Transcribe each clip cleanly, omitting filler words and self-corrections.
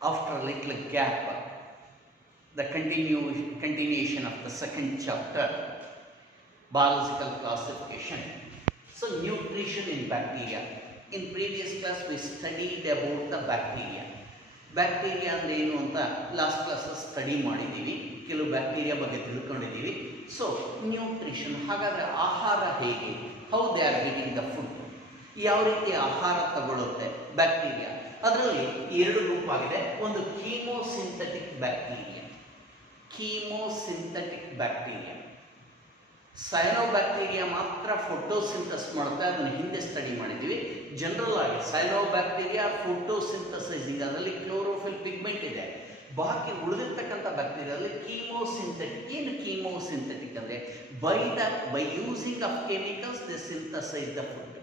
after a little gap, the continuation of the second chapter, biological classification. So nutrition in bacteria. In previous class we studied about the bacteria. Bacteria ಅಂದರೆ ಏನು ಅಂತ last classes study ಮಾಡಿದ್ದೀವಿ, ಕೆಲವು bacteria ಬಗ್ಗೆ ತಿಳ್ಕೊಂಡಿದ್ದೀವಿ. So nutrition, ಹಾಗಾದರೆ ಆಹಾರ ಹೇಗೆ, how they are getting the food, ಯಾವ ರೀತಿ ಆಹಾರ ತಗೊಳ್ಳುತ್ತೆ ಬ್ಯಾಕ್ಟೀರಿಯಾ. ಅದರಲ್ಲಿ ಎರಡು ಗ್ರೂಪ್ ಆಗಿದೆ. ಒಂದು ಕೀಮೋಸಿಂಥೆಟಿಕ್ ಬ್ಯಾಕ್ಟೀರಿಯಾ, ಕೀಮೋಸಿಂಥೆಟಿಕ್ ಬ್ಯಾಕ್ಟೀರಿಯಾ. ಸೈನೋಬ್ಯಾಕ್ಟೀರಿಯಾ ಮಾತ್ರ ಫೋಟೋಸಿಂಥಸ್ ಮಾಡುತ್ತೆ, ಅದನ್ನು ಹಿಂದೆ ಸ್ಟಡಿ ಮಾಡಿದ್ದೀವಿ. ಜನರಲ್ ಆಗಿ ಸೈನೋಬ್ಯಾಕ್ಟೀರಿಯಾ ಫೋಟೋಸಿಂಥಸೈಸಿಂಗ್, ಅದರಲ್ಲಿ ಕ್ಲೋರೋಫಿಲ್ ಪಿಗ್ಮೆಂಟ್ ಇದೆ. ಬಾಕಿ ಉಳಿದಿರ್ತಕ್ಕಂಥ ಬ್ಯಾಕ್ಟೀರಿಯಾದಲ್ಲಿ ಕೀಮೋಸಿಂಥೆಟಿಕ್. ಏನು ಕೀಮೋಸಿಂಥೆಟಿಕ್ ಅಂದರೆ by using of chemicals they synthesise the food.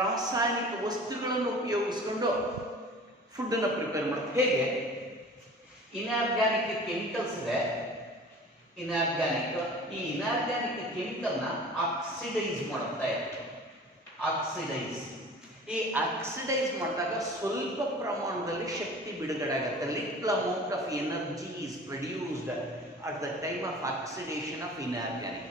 ರಾಸಾಯನಿಕ ವಸ್ತುಗಳನ್ನು ಉಪಯೋಗಿಸ್ಕೊಂಡು ಫುಡ್ಡನ್ನು ಪ್ರಿಪೇರ್ ಮಾಡುತ್ತೆ. ಹೇಗೆ? ಇನ್ಆರ್ಗ್ಯಾನಿಕ್ ಕೆಮಿಕಲ್ಸ್ ಇದೆ, ಇನ್ಆರ್ಗ್ಯಾನಿಕ್. ಈ ಇನ್ಆರ್ಗ್ಯಾನಿಕ್ ಕೆಮಿಕಲ್ನ ಆಕ್ಸಿಡೈಸ್ ಮಾಡುತ್ತೆ. ಆಕ್ಸಿಡೈಸ್, ಈ ಆಕ್ಸಿಡೈಸ್ ಮಾಡಿದಾಗ ಸ್ವಲ್ಪ ಪ್ರಮಾಣದಲ್ಲಿ ಶಕ್ತಿ ಬಿಡುಗಡೆ ಆಗುತ್ತೆ. Little amount of energy is produced at the time of oxidation of inorganic.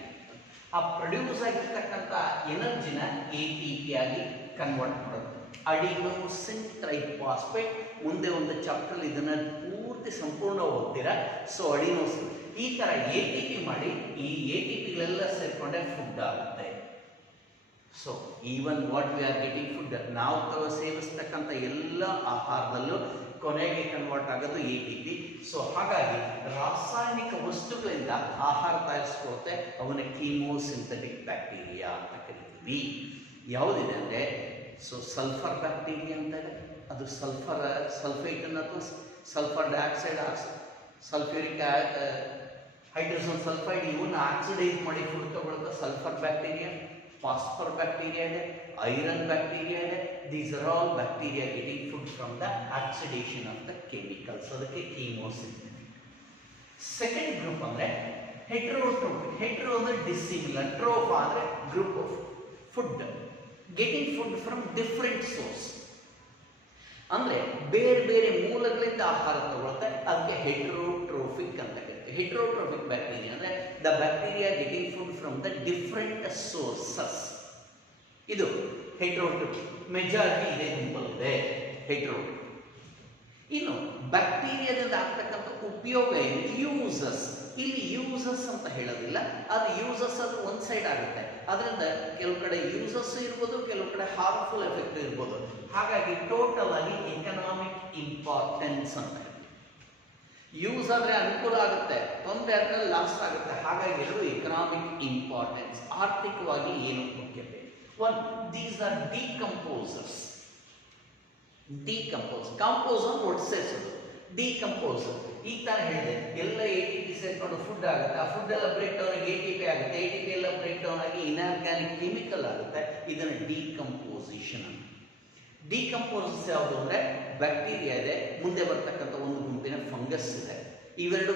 ಆ ಪ್ರೊಡ್ಯೂಸ್ ಆಗಿರ್ತಕ್ಕಂಥ ಎನರ್ಜಿನ ATP ಆಗಿ ಕನ್ವರ್ಟ್ ಮಾಡುತ್ತೆ. ಅಡಿನೋಸಿನ್ ಟ್ರೈಫಾಸ್ಫೇಟ್, ಮುಂದೆ ಒಂದು ಚಾಪ್ಟರ್ ಇದನ್ನು ಪೂರ್ತಿ ಸಂಪೂರ್ಣ ಓದ್ತೀರಾ. ಸೊ ಅಡಿನೋಸಿನ್ ಈ ಥರ ATP ಮಾಡಿ ಈ ATPಗಳೆಲ್ಲ ಸೇರಿಕೊಂಡೆ ಫುಡ್ ಆಗುತ್ತೆ. So even what we are getting food, ನಾವು ಸೇವಿಸ್ತಕ್ಕಂಥ ಎಲ್ಲ ಆಹಾರದಲ್ಲೂ ಕೊನೆಗೆ ಕನ್ವರ್ಟ್ ಆಗೋದು ATP. ಸೊ ಹಾಗಾಗಿ ರಾಸಾಯನಿಕ ವಸ್ತುಗಳಿಂದ ಆಹಾರ ತಯಾರಿಸ್ಕೊಳುತ್ತೆ, ಅವನ್ನ ಕೀಮೋಸಿಂಥೆಟಿಕ್ ಬ್ಯಾಕ್ಟೀರಿಯಾ ಅಂತ ಕರಿತೀವಿ. ಯಾವುದಿದೆ ಅಂದರೆ ಸೊ ಸಲ್ಫರ್ ಬ್ಯಾಕ್ಟೀರಿಯಾ ಅಂತ ಇದೆ. ಅದು ಸಲ್ಫೇಟನ್ನು ಅಥವಾ sulphur dioxide, sulphuric hydrogen sulphide ಇವನ್ನ ಆಕ್ಸಿಡೈಸ್ ಮಾಡಿ ಫುಡ್ ತಗೊಳ್ಳುತ್ತೆ ಸಲ್ಫರ್ ಬ್ಯಾಕ್ಟೀರಿಯಾ. ಫಾಸ್ಫರ್ ಬ್ಯಾಕ್ಟೀರಿಯಾ ಇದೆ, ಐರನ್ ಬ್ಯಾಕ್ಟೀರಿಯಾ ಇದೆ. These are all bacteria getting food from the oxidation of the chemicals. ಅದಕ್ಕೆ ಕೀಮೋಸಿಂಥೆಟಿಕ್. ಸೆಕೆಂಡ್ ಗ್ರೂಪ್ ಅಂದರೆ ಹೆಟ್ರೋಟ್ರೋಫಿಕ್. ಹೆಟ್ರೋ ಅಂದರೆ ಡಿಸಿಮಿಲರ್, ಟ್ರೋಫ್ ಅಂದರೆ group of food getting food from different source. ಅಂದರೆ ಬೇರೆ ಬೇರೆ ಮೂಲಗಳಿಂದ ಆಹಾರ ತಗೊಳುತ್ತೆ, ಅದಕ್ಕೆ ಹೆಟ್ರೋಟ್ರೋಫಿಕ್ ಅಂತ ಕರಿತೀವಿ. ಹೆಟ್ರೋಟ್ರೋಫಿಕ್ ಬ್ಯಾಕ್ಟೀರಿಯಾ ಅಂದರೆ the bacteria getting food from the different sources. ಇದು ಹೆಟ್ರೋಟ್ರೋಫಿಕ್. ಮೆಜಾರಿಟಿ ಇದೇ ಗುಂಪಲ್ಲಿದೆ ಹೆಟ್ರೋಟ್ರೋಫಿಕ್. ಇನ್ನು ಬ್ಯಾಕ್ಟೀರಿಯಾದಿಂದ ಆಗ್ತಕ್ಕಂಥ ಉಪಯೋಗ ಏನು, ಯೂಸಸ್. ಇಲ್ಲಿ ಯೂಸಸ್ ಅಂತ ಹೇಳೋದಿಲ್ಲ, ಅದು ಯೂಸಸ್ ಅದು ಒಂದು ಸೈಡ್ ಆಗುತ್ತೆ. ಅದರಿಂದ ಕೆಲವು ಕಡೆ ಯೂಸಸ್ ಇರ್ಬೋದು, ಕೆಲವು ಕಡೆ ಹಾರ್ಮ್ಫುಲ್ ಎಫೆಕ್ಟ್ ಇರ್ಬೋದು. ಹಾಗಾಗಿ ಟೋಟಲ್ ಆಗಿ ಎಕನಾಮಿಕ್ ಇಂಪಾರ್ಟೆನ್ಸ್ ಅಂತ ಹೇಳ್ತೀವಿ. ಯೂಸ್ ಆದರೆ ಅನುಕೂಲ ಆಗುತ್ತೆ, ತೊಂದರೆ ಆದರೆ ಲಾಸ್ ಆಗುತ್ತೆ. ಹಾಗಾಗಿ ಎರಡು ಎಕನಾಮಿಕ್ ಇಂಪಾರ್ಟೆನ್ಸ್, ಆರ್ಥಿಕವಾಗಿ ಏನು ಮುಖ್ಯತೆ. One, these are decomposers. Decompose, composer ಒಟ್ಟು ಸೇರಿಸೋದು, ಡಿಕಂಪೋಸರ್. ಈ ಥರ ಹೇಳಿದೆ, ಎಲ್ಲ ATP ಸೇರಿಕೊಂಡು ಫುಡ್ ಆಗುತ್ತೆ. ಆ ಫುಡ್ ಎಲ್ಲ ಬ್ರೇಕ್ ಡೌನ್ ಆಗಿ ATP ಆಗುತ್ತೆ, ATP ಎಲ್ಲ ಬ್ರೇಕ್ ಡೌನ್ ಆಗಿ ಇನ್ಆರ್ಗ್ಯಾನಿಕ್ ಕೆಮಿಕಲ್ ಆಗುತ್ತೆ. ಇದನ್ನು ಡಿಕಂಪೋಸಿಷನ್ ಅಂತ. ಡಿಕಂಪೋಸಸ್ ಯಾವುದು ಅಂದರೆ ಬ್ಯಾಕ್ಟೀರಿಯಾ ಇದೆ, ಮುಂದೆ ಬರ್ತಕ್ಕಂಥ ಒಂದು ಗುಂಪಿನ ಫಂಗಸ್ ಇದೆ. ಇವೆರಡು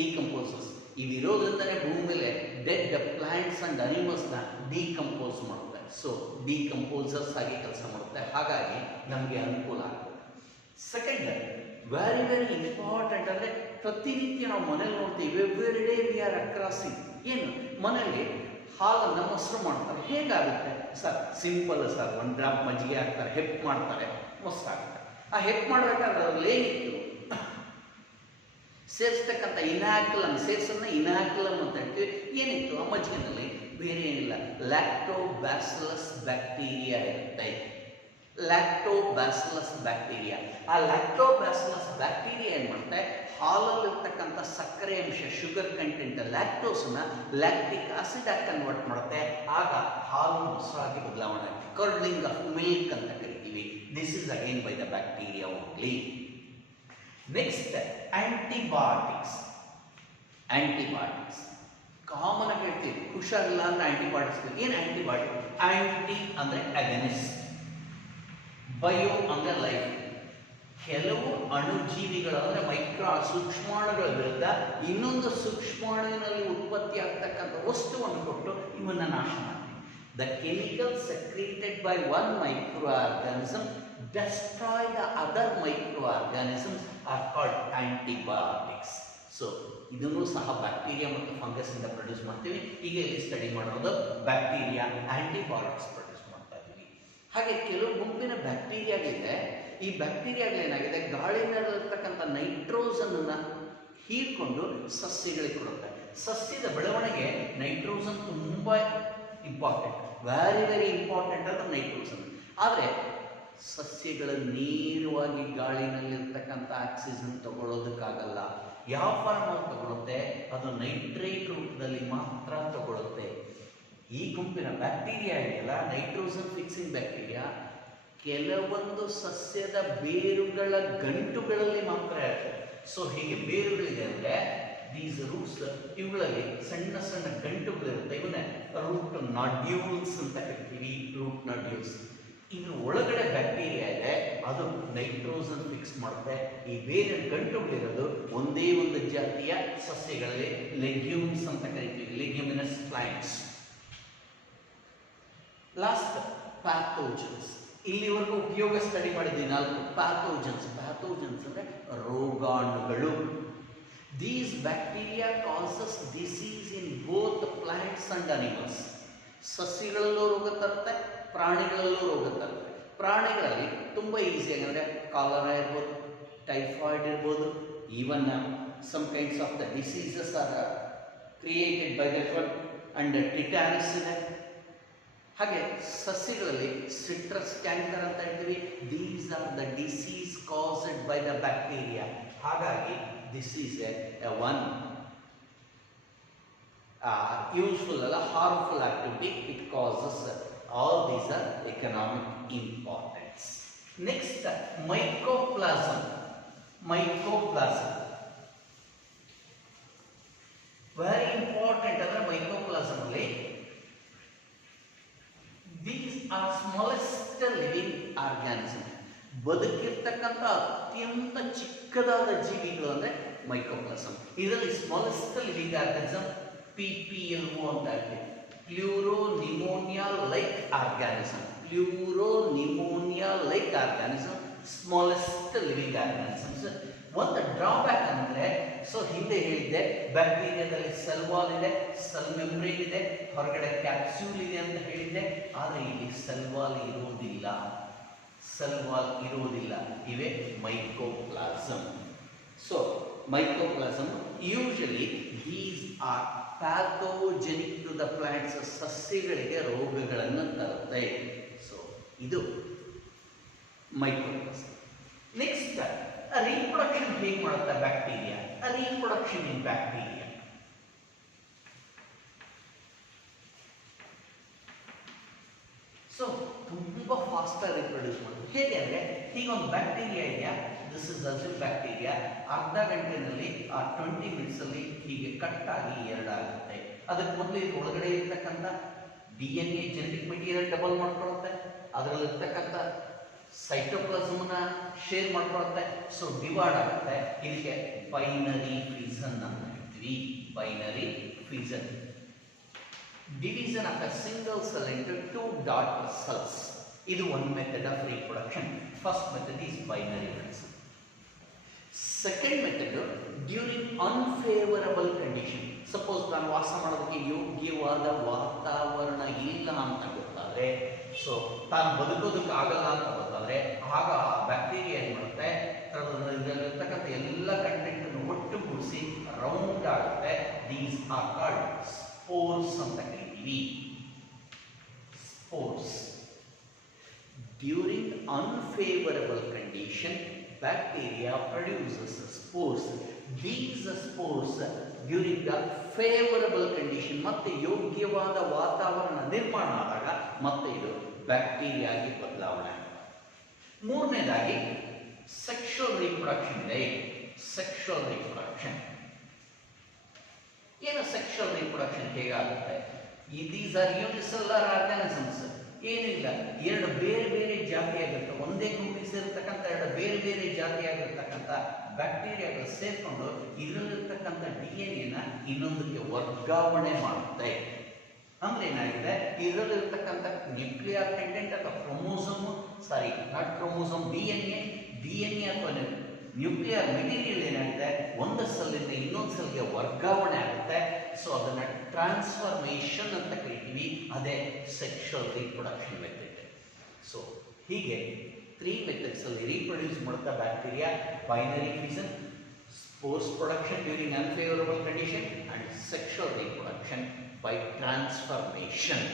ಡಿಕಂಪೋಸಸ್. ಇವಿರೋದ್ರಿಂದಲೇ ಭೂಮಿ ಮೇಲೆ ಡೆಡ್ ಪ್ಲಾಂಟ್ಸ್ ಆ್ಯಂಡ್ ಅನಿಮಲ್ಸ್ನ ಡಿಕಂಪೋಸ್ ಮಾಡುತ್ತೆ. ಸೊ ಡಿಕಂಪೋಸರ್ಸ್ ಆಗಿ ಕೆಲಸ ಮಾಡುತ್ತೆ, ಹಾಗಾಗಿ ನಮಗೆ ಅನುಕೂಲ ಆಗುತ್ತೆ. ಸೆಕೆಂಡ್, ವೆರಿ ವೆರಿ ಇಂಪಾರ್ಟೆಂಟ್ ಅಂದರೆ ಪ್ರತಿನಿತ್ಯ ನಾವು ಮನೇಲಿ ನೋಡ್ತೀವಿ, ಎವ್ರಿ ಡೇ ವಿ ಆರ್ ಅಕ್ರಾಸಿಂಗ್. ಏನು ಮನೇಲಿ ಹಾಲನ್ನು ಮೊಸರು ಮಾಡ್ತಾರೆ, ಹೇಗಾಗುತ್ತೆ ಸರ್? ಸಿಂಪಲ್ ಸರ್, ಒಂದು ಡ್ರಾಪ್ ಮಜ್ಜಿಗೆ ಹಾಕ್ತಾರೆ, ಹೆಪ್ ಮಾಡ್ತಾರೆ, ಮೊಸರು ಹಾಕ್ತಾರೆ. ಆ ಹೆಪ್ ಮಾಡಬೇಕಾದ್ರೆ ಅದ್ರಲ್ಲಿ ಏನಿತ್ತು ಸೇರಿಸ್ತಕ್ಕಂಥ ಇನಾಕ್ಯುಲಮ್, ಸೇರಿಸೋದನ್ನ ಇನಾಕ್ಯುಲಮ್ ಅಂತ ಹೇಳ್ತೀವಿ. ಏನಿತ್ತು ಆ ಮಜ್ಜಿಗೆನಲ್ಲಿ? ಬೇರೆ ಏನಿಲ್ಲ, ಲ್ಯಾಕ್ಟೋಬ್ಯಾಸಿಲಸ್ ಬ್ಯಾಕ್ಟೀರಿಯಾ ಇರುತ್ತೆ. Lactobacillus bacteria. ಆ ಲ್ಯಾಕ್ಟೋಬ್ಯಾಸಿಲಸ್ ಬ್ಯಾಕ್ಟೀರಿಯಾ ಏನು ಮಾಡುತ್ತೆ, ಹಾಲಲ್ಲಿರ್ತಕ್ಕಂಥ ಸಕ್ಕರೆ ಅಂಶ, ಶುಗರ್ ಕಂಟೆಂಟ್, ಲ್ಯಾಕ್ಟೋಸನ್ನ ಲ್ಯಾಕ್ಟಿಕ್ ಆಸಿಡ್ ಆಗಿ ಕನ್ವರ್ಟ್ ಮಾಡುತ್ತೆ. ಆಗ ಹಾಲು ಮೊಸರಾಗಿ ಬದಲಾವಣೆ ಆಗುತ್ತೆ. ಕರ್ಡ್ಲಿಂಗ್ ಆಫ್ ಮಿಲ್ಕ್ ಅಂತ ಕರಿತೀವಿ. This is again by the bacteria only. Next, antibiotics. Antibiotics common ಆಗಿ ಹೇಳ್ತೀವಿ, ಹುಷಾರಿಲ್ಲ ಅಂದರೆ ಆಂಟಿಬಯೋಟಿಕ್ಸ್. ಏನು ಆಂಟಿಬಯೋಟಿಕ್? ಆಂಟಿ ಅಂದರೆ ಅಗನಿಸ್ಟ್, ಬಯೋ ಅಂದರೆ ಲೈಫ್. ಕೆಲವು ಅಣುಜೀವಿಗಳು ಅಂದರೆ ಮೈಕ್ರೋ ಸೂಕ್ಷ್ಮಾಣುಗಳ ವಿರುದ್ಧ ಇನ್ನೊಂದು ಸೂಕ್ಷ್ಮಾಣುವಿನಲ್ಲಿ ಉತ್ಪತ್ತಿ ಆಗ್ತಕ್ಕಂಥ ವಸ್ತುವನ್ನು ಕೊಟ್ಟು ಇವನ್ನ ನಾಶ ಮಾಡ್ತೀವಿ. The chemical secreted by one micro organism destroy the other microorganisms are called antibiotics. So ಇದನ್ನು ಸಹ ಬ್ಯಾಕ್ಟೀರಿಯಾ ಮತ್ತು ಫಂಗಸ್ ಇಂದ ಪ್ರೊಡ್ಯೂಸ್ ಮಾಡ್ತೀವಿ. ಈಗ ಇಲ್ಲಿ ಸ್ಟಡಿ ಮಾಡೋದು ಬ್ಯಾಕ್ಟೀರಿಯಾ ಆಂಟಿಬಯೋಟಿಕ್ಸ್ ಪ್ರೊಡ್ಯೂಸ್ ಮಾಡ್ತಾ ಇದ್ದೀವಿ. ಹಾಗೆ ಕೆಲವು ಗುಂಪಿನ ಬ್ಯಾಕ್ಟೀರಿಯಾಗಳಿದೆ. ಈ ಬ್ಯಾಕ್ಟೀರಿಯಾಗಳೇನಾಗಿದೆ, ಗಾಳಿನಲ್ಲಿರ್ತಕ್ಕಂಥ ನೈಟ್ರೋಜನ್ ಅನ್ನ ಹೀರ್ಕೊಂಡು ಸಸ್ಯಗಳಿಗೆ ಕೊಡುತ್ತೆ. ಸಸ್ಯದ ಬೆಳವಣಿಗೆ ನೈಟ್ರೋಜನ್ ತುಂಬಾ ಇಂಪಾರ್ಟೆಂಟ್, ವೆರಿ ಇಂಪಾರ್ಟೆಂಟ್ ಅಂದ್ರೆ ನೈಟ್ರೋಜನ್. ಆದರೆ ಸಸ್ಯಗಳ ನೇರವಾಗಿ ಗಾಳಿನಲ್ಲಿರ್ತಕ್ಕಂಥ ಆಕ್ಸಿಜನ್ ತಗೊಳ್ಳೋದಕ್ಕಾಗಲ್ಲ. ಯಾವ ಫಾರ್ಮಲ್ಲಿ ತಗೊಳುತ್ತೆ? ಅದು ನೈಟ್ರೇಟ್ ರೂಪದಲ್ಲಿ ಮಾತ್ರ ತಗೊಳುತ್ತೆ. ಈ ಗುಂಪಿನ ಬ್ಯಾಕ್ಟೀರಿಯಾ ಇದೆಯಲ್ಲ, ನೈಟ್ರೋಜನ್ ಫಿಕ್ಸಿಂಗ್ ಬ್ಯಾಕ್ಟೀರಿಯಾ, ಕೆಲವೊಂದು ಸಸ್ಯದ ಬೇರುಗಳ ಗಂಟುಗಳಲ್ಲಿ ಮಾತ್ರ ಇರುತ್ತೆ. ಸೊ ಹೀಗೆ ಬೇರುಗಳಿದೆ ಅಂದರೆ ದೀಸ್ ರೂಟ್ಸ್, ಇವುಗಳಲ್ಲಿ ಸಣ್ಣ ಸಣ್ಣ ಗಂಟುಗಳಿರುತ್ತೆ. ಇವನ್ನೇ ರೂಟ್ ನಾಡ್ಯೂಲ್ಸ್ ಅಂತ ಕರಿತೀವಿ. Root nodules. ಇನ್ನು ಒಳಗಡೆ ಬ್ಯಾಕ್ಟೀರಿಯಾ ಇದೆ, ಅದು ನೈಟ್ರೋಜನ್ ಫಿಕ್ಸ್ ಮಾಡುತ್ತೆ. ಈ ಬೇರೆ ಗಂಟುಗಳಿರೋದು ಒಂದೇ ಒಂದು ಜಾತಿಯ ಸಸ್ಯಗಳಲ್ಲಿ ಲೆಗ್ಯೂಮ್ಸ್ ಅಂತ ಕರಿತೀವಿ, ಲೆಗ್ಯೂಮಿನಸ್ ಪ್ಲಾಂಟ್ಸ್. Last pathogens. ಇಲ್ಲಿವರೆಗೂ ಉಪಯೋಗ ಸ್ಟಡಿ ಮಾಡಿದ್ವಿ 4 ಪ್ಯಾಥೋಜನ್ಸ್. ಪ್ಯಾಥೋಜನ್ಸ್ ಅಂದರೆ ರೋಗಾಣುಗಳು. These bacteria causes disease in both plants and animals. ಸಸ್ಯಗಳಲ್ಲೂ ರೋಗ ತರುತ್ತೆ, ಪ್ರಾಣಿಗಳಲ್ಲೂ ರೋಗ ತರುತ್ತೆ. ಪ್ರಾಣಿಗಳಲ್ಲಿ ತುಂಬ ಈಸಿಯಾಗಿ ಅಂದರೆ ಕಾಲರಾ ಇರ್ಬೋದು, ಟೈಫಾಯ್ಡ್ ಇರ್ಬೋದು, even some kinds of the diseases are created by the food and tetanus ಇದೆ. ಹಾಗೆ ಸಸ್ಯಗಳಲ್ಲಿ ಸಿಟ್ರಸ್ ಕ್ಯಾನ್ಸರ್ ಅಂತ ಹೇಳ್ತೀವಿ. These are the disease caused by the bacteria. ಹಾಗಾಗಿ this is a one useful ಅಲ್ಲ, harmful activity. It causes all these are economic importance. Next mycoplasma. Mycoplasma very important. ಅಂದರೆ mycoplasma ಅಲ್ಲಿ these are smallest living organism. ಬದುಕಿರ್ತಕ್ಕಂಥ ಅತ್ಯಂತ ಚಿಕ್ಕದಾದ ಜೀವಿಗಳು ಅಂದರೆ ಮೈಕೋಪ್ಲಾಸಮ್. ಇದರಲ್ಲಿ ಸ್ಮಾಲೆಸ್ಟ್ ಲಿವಿಂಗ್ ಆರ್ಗ್ಯಾನಿಸಮ್ PPLO ಅಂತ ಹೇಳ್ತೀವಿ, pleuro pneumonia like organism. Pleuro pneumonia like organism, smallest living organisms. ಒಂದು ಡ್ರಾಬ್ಯಾಕ್ ಅಂದರೆ, ಸೊ ಹಿಂದೆ ಹೇಳಿದ್ದೆ, ಬ್ಯಾಕ್ಟೀರಿಯಾದಲ್ಲಿ ಸೆಲ್ ವಾಲ್ ಇದೆ, ಸೆಲ್ ಮೆಂಬ್ರೇನ್ ಇದೆ, ಹೊರಗಡೆ ಕ್ಯಾಪ್ಸ್ಯೂಲ್ ಇದೆ ಅಂತ ಹೇಳಿದ್ದೆ. ಆದರೆ ಇಲ್ಲಿ ಸೆಲ್ ವಾಲ್ ಇರುವುದಿಲ್ಲ, ಸೆಲ್ ವಾಲ್ ಇರುವುದಿಲ್ಲ. ಇವೆ mycoplasma. So mycoplasma usually these are pathogenic to the plants. ಸಸ್ಯಗಳಿಗೆ ರೋಗಗಳನ್ನು ತರುತ್ತೆ. ಸೊ ಇದು ಮೈಕೋಪ್ಲಾಸಮ್. ನೆಕ್ಸ್ಟ್ ರೀಪ್ರೊಡಕ್ಷನ್ ಹೇಗೆ ಮಾಡುತ್ತೆ ಬ್ಯಾಕ್ಟೀರಿಯಾ? ರೀಪ್ರೊಡಕ್ಷನ್ ಇನ್ ಬ್ಯಾಕ್ಟೀರಿಯಾ. ಸೊ ತುಂಬ ಫಾಸ್ಟಾಗಿ ರೀಪ್ರೊಡ್ಯೂಸ್ ಮಾಡೋದು. ಹೇಗೆ ಅಂದರೆ, ಹೀಗೊಂದು ಬ್ಯಾಕ್ಟೀರಿಯಾ ಇದೆಯಾ, ದಿಸ್ ಇಸ್ ಅಸಿಲ್ ಬ್ಯಾಕ್ಟೀರಿಯಾ. ಅರ್ಧ ಗಂಟೆನಲ್ಲಿ 20 ಮಿನಿಟ್ಸಲ್ಲಿ ಹೀಗೆ ಕಟ್ಟಾಗಿ 2 ಆಗುತ್ತೆ. ಅದಕ್ಕೆ ಮೊದಲು ಇದು ಒಳಗಡೆ ಇರ್ತಕ್ಕಂಥ DNA ಜೆನೆಟಿಕ್ ಮೆಟೀರಿಯಲ್ ಡಬಲ್ ಮಾಡ್ಕೊಳ್ಳುತ್ತೆ, ಅದರಲ್ಲಿರ್ತಕ್ಕಂಥ ಸೈಟೋಪ್ಲಾಸಮ್ನ ಶೇರ್ ಮಾಡ್ಕೊಳ್ಳುತ್ತೆ. ಸೊ ಡಿವೈಡ್ ಆಗುತ್ತೆ. ಇದಕ್ಕೆ ಬೈನರಿ ಫಿಸನ್ ಅಂತ ಹೇಳ್ತೀವಿ. Binary fission, division of a single cell into 2 daughter cells. ಇದು one method of reproduction. First method is binary fission. Second method, during unfavorable condition. Suppose ನಾನು ವಾಸ ಮಾಡೋದಕ್ಕೆ ಯೋಗ್ಯವಾದ ವಾತಾವರಣ ಇಲ್ಲ ಅಂತ ಗೊತ್ತಾದರೆ, ಸೊ ತಾನು ಬದುಕೋದಕ್ಕೆ ಆಗಲ್ಲ ಅಂತ ಗೊತ್ತಾದರೆ, ಆಗ ಆ ಬ್ಯಾಕ್ಟೀರಿಯಾ ಏನು ಮಾಡುತ್ತೆ, ಇದರಲ್ಲಿರ್ತಕ್ಕಂಥ ಎಲ್ಲ ಕಂಟೆಂಟನ್ನು ಒಟ್ಟುಗೂಡಿಸಿ ರೌಂಡ್ ಆಗುತ್ತೆ. ದೀಸ್ ಆರ್ ಕಾಲ್ಡ್ ಸ್ಪೋರ್ಸ್ ಅಂತ ಕರಿತೀವಿ. Spores. During unfavourable condition, bacteria produces spores. These spores during the favourable condition, ಮತ್ತೆ ಯೋಗ್ಯವಾದ ವಾತಾವರಣ ನಿರ್ಮಾಣ ಆದಾಗ ಮತ್ತೆ ಇದು ಬ್ಯಾಕ್ಟೀರಿಯಾ ಆಗಿ ಬದಲಾವಣೆ. ಮೂರನೇದಾಗಿ ಸೆಕ್ಷುವಲ್ ರೀಪ್ರೊಡಕ್ಷನ್ ಇದೆ. ಸೆಕ್ಷುವಲ್ ರೀಪ್ರೊಡಕ್ಷನ್ ಏನು? ಸೆಕ್ಷುವಲ್ ರೀಪ್ರೊಡಕ್ಷನ್ ಹೇಗಾಗುತ್ತೆ? These are unicellular organisms. ಏನಿಲ್ಲ, 2 ಬೇರೆ ಬೇರೆ ಜಾತಿಯಾಗಿರುತ್ತೆ, ಒಂದೇ ಗುಂಪಿಗೆ ಸೇರಿರ್ತಕ್ಕಂಥ 2 ಬೇರೆ ಬೇರೆ ಜಾತಿಯಾಗಿರ್ತಕ್ಕಂಥ ಬ್ಯಾಕ್ಟೀರಿಯಾಗಳು ಸೇರಿಕೊಂಡು ಇದರಲ್ಲಿರ್ತಕ್ಕಂಥ DNA ಇನ್ನೊಂದಕ್ಕೆ ವರ್ಗಾವಣೆ ಮಾಡುತ್ತೆ. ಅಂದ್ರೆ ಏನಾಗಿದೆ, ಇದರಲ್ಲಿರ್ತಕ್ಕಂಥ ನ್ಯೂಕ್ಲಿಯರ್ ಕಂಟೆಂಟ್ ಅಥವಾ chromosome sorry not chromosome, D N A ಅಥವಾ ನ್ಯೂಕ್ಲಿಯರ್ ಮೆಟೀರಿಯಲ್ ಏನಾಗುತ್ತೆ ಒಂದು ಸೆಲ್ಲಿಂದ ಇನ್ನೊಂದು ಸೆಲ್ಗೆ ವರ್ಗಾವಣೆ ಆಗುತ್ತೆ. ಸೊ ಅದನ್ನು ಟ್ರಾನ್ಸ್ಫಾರ್ಮೇಷನ್ ಅಂತ ಕರಿತೀವಿ. ಅದೇ ಸೆಕ್ಷುವಲ್ ರೀಪ್ರೊಡಕ್ಷನ್ ಮೆಥಡ್. ಸೊ ಹೀಗೆ 3 ಮೆಥಡ್ಸ್ ಅಲ್ಲಿ ರೀಪ್ರೊಡ್ಯೂಸ್ ಮಾಡ್ತಾ bacteria: binary fission, post production during unfavourable condition, and sexual reproduction by transformation.